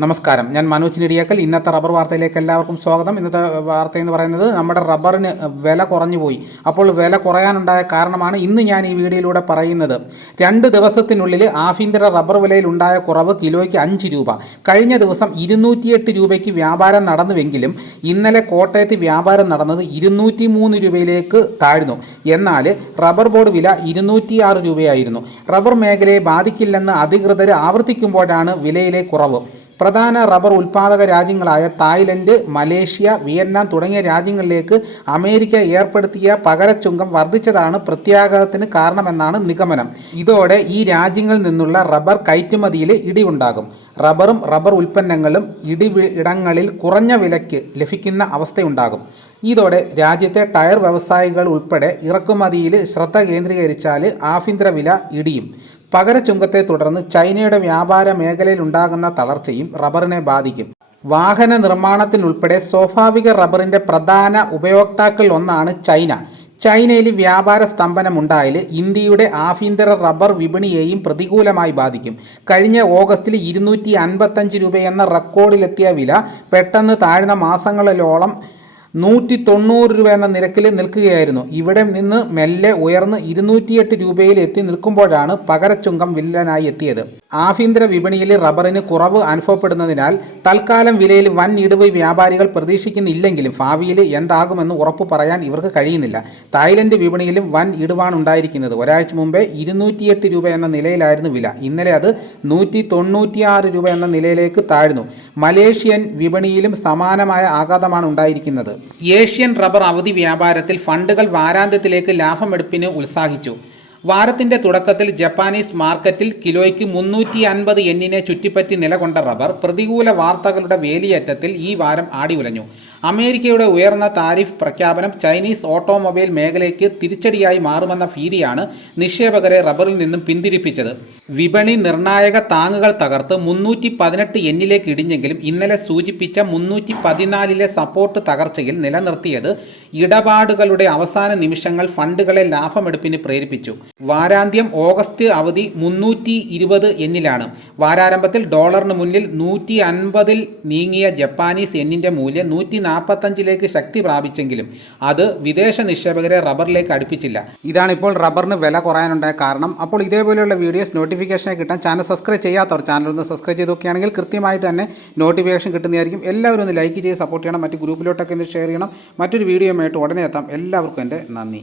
നമസ്കാരം, ഞാൻ മനോജ് നെടിയാക്കൽ. ഇന്നത്തെ റബ്ബർ വാർത്തയിലേക്ക് എല്ലാവർക്കും സ്വാഗതം. ഇന്നത്തെ വാർത്ത എന്ന് പറയുന്നത് നമ്മുടെ റബ്ബറിന് വില കുറഞ്ഞു പോയി. അപ്പോൾ വില കുറയാനുണ്ടായ കാരണമാണ് ഇന്ന് ഞാൻ ഈ വീഡിയോയിലൂടെ പറയുന്നത്. 2 ദിവസത്തിനുള്ളിൽ ആഭ്യന്തര റബ്ബർ വിലയിൽ ഉണ്ടായ കുറവ് കിലോയ്ക്ക് 5 രൂപ. കഴിഞ്ഞ ദിവസം 208 രൂപയ്ക്ക് വ്യാപാരം നടന്നുവെങ്കിലും ഇന്നലെ കോട്ടയത്ത് വ്യാപാരം നടന്നത് 203 രൂപയിലേക്ക് താഴ്ന്നു. എന്നാൽ റബ്ബർ ബോർഡ് വില 206 രൂപയായിരുന്നു. റബ്ബർ മേഖലയെ ബാധിക്കില്ലെന്ന് അധികൃതർ ആവർത്തിക്കുമ്പോഴാണ് വിലയിലെ കുറവ്. പ്രധാന റബ്ബർ ഉൽപ്പാദക രാജ്യങ്ങളായ തായ്ലൻഡ്, മലേഷ്യ, വിയറ്റ്നാം തുടങ്ങിയ രാജ്യങ്ങളിലേക്ക് അമേരിക്ക ഏർപ്പെടുത്തിയ പകരച്ചുങ്കം വർദ്ധിച്ചതാണ് പ്രത്യാഘാതത്തിന് കാരണമെന്നാണ് നിഗമനം. ഇതോടെ ഈ രാജ്യങ്ങളിൽ നിന്നുള്ള റബ്ബർ കയറ്റുമതിയിൽ ഇടിവുണ്ടാകും. റബ്ബറും റബ്ബർ ഉൽപ്പന്നങ്ങളും ഇടങ്ങളിൽ കുറഞ്ഞ വിലയ്ക്ക് ലഭിക്കുന്ന അവസ്ഥയുണ്ടാകും. ഇതോടെ രാജ്യത്തെ ടയർ വ്യവസായികൾ ഉൾപ്പെടെ ഇറക്കുമതിയിൽ ശ്രദ്ധ കേന്ദ്രീകരിച്ചാൽ ആഭ്യന്തര വില ഇടിയും. പകരച്ചുങ്കത്തെ തുടർന്ന് ചൈനയുടെ വ്യാപാര മേഖലയിൽ ഉണ്ടാകുന്ന തളർച്ചയും റബ്ബറിനെ ബാധിക്കും. വാഹന നിർമ്മാണത്തിനുൾപ്പെടെ സ്വാഭാവിക റബ്ബറിൻ്റെ പ്രധാന ഉപയോക്താക്കളിൽ ഒന്നാണ് ചൈന. ചൈനയിൽ വ്യാപാര സ്തംഭനമുണ്ടായാൽ ഇന്ത്യയുടെ ആഭ്യന്തര റബ്ബർ വിപണിയെയും പ്രതികൂലമായി ബാധിക്കും. കഴിഞ്ഞ ഓഗസ്റ്റിൽ 255 രൂപയെന്ന റെക്കോർഡിലെത്തിയ വില പെട്ടെന്ന് താഴ്ന്ന മാസങ്ങളിലോളം 190 രൂപ എന്ന നിരക്കിൽ നിൽക്കുകയായിരുന്നു. ഇവിടെ നിന്ന് മെല്ലെ ഉയർന്ന് 208 രൂപയിൽ എത്തി നിൽക്കുമ്പോഴാണ് പകരച്ചുങ്കം വില്ലനായി എത്തിയത്. ആഭ്യന്തര വിപണിയിൽ റബ്ബറിന് കുറവ് അനുഭവപ്പെടുന്നതിനാൽ തൽക്കാലം വിലയിൽ വൻ ഇടിവ് വ്യാപാരികൾ പ്രതീക്ഷിക്കുന്നില്ലെങ്കിലും ഭാവിയിൽ എന്താകുമെന്ന് ഉറപ്പു പറയാൻ ഇവർക്ക് കഴിയുന്നില്ല. തായ്ലൻഡ് വിപണിയിലും വൻ ഇടിവാണ് ഉണ്ടായിരിക്കുന്നത്. ഒരാഴ്ച മുമ്പേ 208 രൂപ എന്ന നിലയിലായിരുന്നു വില. ഇന്നലെ അത് 196 രൂപ എന്ന നിലയിലേക്ക് താഴ്ന്നു. മലേഷ്യൻ വിപണിയിലും സമാനമായ ആഘാതമാണ് ഉണ്ടായിരിക്കുന്നത്. ഏഷ്യൻ റബ്ബർ അവധി വ്യാപാരത്തിൽ ഫണ്ടുകൾ വാരാന്ത്യത്തിലേക്ക് ലാഭമെടുപ്പിന് ഉത്സാഹിച്ചു. വാരത്തിന്റെ തുടക്കത്തിൽ ജപ്പാനീസ് മാർക്കറ്റിൽ കിലോയ്ക്ക് 350 യെന്നിനെ ചുറ്റിപ്പറ്റി നിലകൊണ്ട റബ്ബർ പ്രതികൂല വാർത്തകളുടെ വേലിയേറ്റത്തിൽ ഈ വാരം ആടി ഉലഞ്ഞു. അമേരിക്കയുടെ ഉയർന്ന താരിഫ് പ്രഖ്യാപനം ചൈനീസ് ഓട്ടോമൊബൈൽ മേഖലയ്ക്ക് തിരിച്ചടിയായി മാറുമെന്ന ഭീതിയാണ് നിക്ഷേപകരെ റബ്ബറിൽ നിന്നും പിന്തിരിപ്പിച്ചത്. വിപണി നിർണായക താങ്ങുകൾ തകർത്ത് 318 യെന്നിലേക്ക് ഇടിഞ്ഞെങ്കിലും ഇന്നലെ സൂചിപ്പിച്ച 314 സപ്പോർട്ട് തകർച്ചയിൽ നിലനിർത്തിയത് ഇടപാടുകളുടെ അവസാന നിമിഷങ്ങൾ ഫണ്ടുകളെ ലാഭമെടുപ്പിന് പ്രേരിപ്പിച്ചു. വാരാന്ത്യം ഓഗസ്റ്റ് അവധി 320 യെന്നിലാണ്. വാരാരംഭത്തിൽ ഡോളറിന് മുന്നിൽ 150 നീങ്ങിയ ജപ്പാനീസ് യെന്നിൻ്റെ മൂല്യം 145 ശക്തി പ്രാപിച്ചെങ്കിലും അത് വിദേശ നിക്ഷേപകരെ റബ്ബറിലേക്ക് അടുപ്പിച്ചില്ല. ഇതാണിപ്പോൾ റബ്ബറിന് വില കുറയാനുണ്ടായ കാരണം. അപ്പോൾ ഇതേപോലെയുള്ള വീഡിയോസ് നോട്ടിഫിക്കേഷൻ കിട്ടാൻ ചാനൽ സബ്സ്ക്രൈബ് ചെയ്യാത്തവർ ചാനലൊന്ന് സബ്സ്ക്രൈബ് ചെയ്ത് നോക്കുകയാണെങ്കിൽ കൃത്യമായിട്ട് തന്നെ നോട്ടിഫിക്കേഷൻ കിട്ടുന്നതായിരിക്കും. എല്ലാവരും ഒന്ന് ലൈക്ക് ചെയ്ത് സപ്പോർട്ട് ചെയ്യണം. മറ്റ് ഗ്രൂപ്പിലോട്ടൊക്കെ ഒന്ന് ഷെയർ ചെയ്യണം. മറ്റൊരു വീഡിയോയുമായിട്ട് ഉടനെ എത്താം. എല്ലാവർക്കും എൻ്റെ നന്ദി.